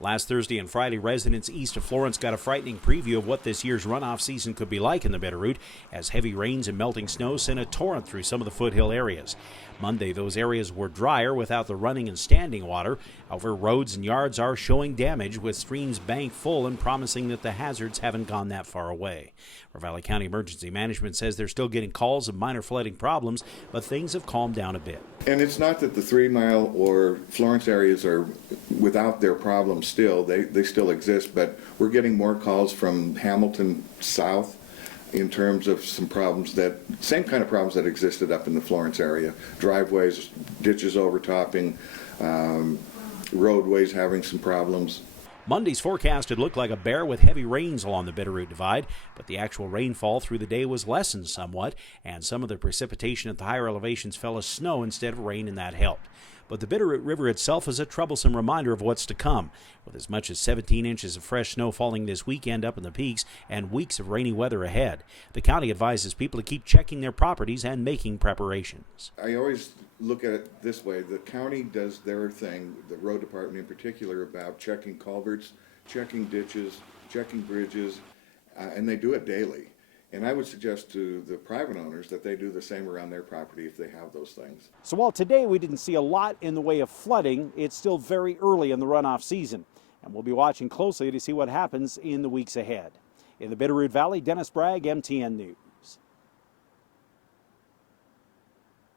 Last Thursday and Friday, residents east of Florence got a frightening preview of what this year's runoff season could be like in the Bitterroot, as heavy rains and melting snow sent a torrent through some of the foothill areas. Monday, those areas were drier without the running and standing water. However, roads and yards are showing damage, with streams bank full and promising that the hazards haven't gone that far away. Ravalli County Emergency Management says they're still getting calls of minor flooding problems, but things have calmed down a bit. And it's not that the 3 Mile or Florence areas are without their problems still. They still exist, but we're getting more calls from Hamilton south in terms of some problems same kind of problems that existed up in the Florence area. Driveways, ditches overtopping, roadways having some problems. Monday's forecast had looked like a bear with heavy rains along the Bitterroot Divide, but the actual rainfall through the day was lessened somewhat, and some of the precipitation at the higher elevations fell as snow instead of rain, and that helped. But the Bitterroot River itself is a troublesome reminder of what's to come, with as much as 17 inches of fresh snow falling this weekend up in the peaks and weeks of rainy weather ahead. The county advises people to keep checking their properties and making preparations. I always look at it this way. The county does their thing, the road department in particular, about checking culverts, checking ditches, checking bridges, and they do it daily. And I would suggest to the private owners that they do the same around their property if they have those things. So while today we didn't see a lot in the way of flooding, it's still very early in the runoff season, and we'll be watching closely to see what happens in the weeks ahead. In the Bitterroot Valley, Dennis Bragg, MTN News.